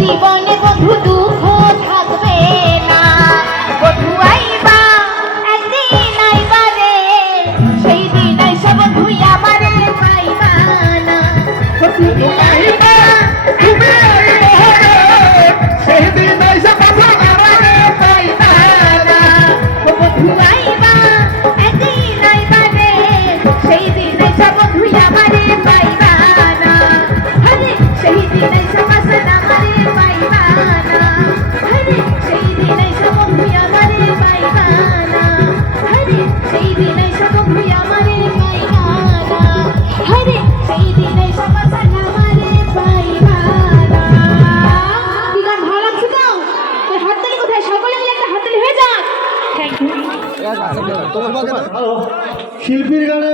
জীবনে বন্ধু দুঃখ থাকবে না, বন্ধু আইবা একদিন আইবা রে, সেই দিন আইসা বন্ধু আমারে পাইবা না। বন্ধু আইবা তুমি আইবা রে, সেই দিন আইসা বন্ধু আমারে পাইবা না। বন্ধু আইবা একদিন আইবা রে, সেই দিন আইসা বন্ধু আমারে পাইবা না। আরে সেই দিন আইসা বাসনা আমারে পাইবা না, আরে সেই দিন আইসা বন্ধু আমারে পাইবা না, আরে সেই দিন আইসা বন্ধু আমারে পাইবা না, আরে সেই দিন আইসা বাসনা আমারে পাইবা না। কি গান ভালো লাগছে তো? ওই হাততালি কোথায়? সকলে মিলে একটা হাততালি হয়ে যাক। Thank you. শিল্পীর গানে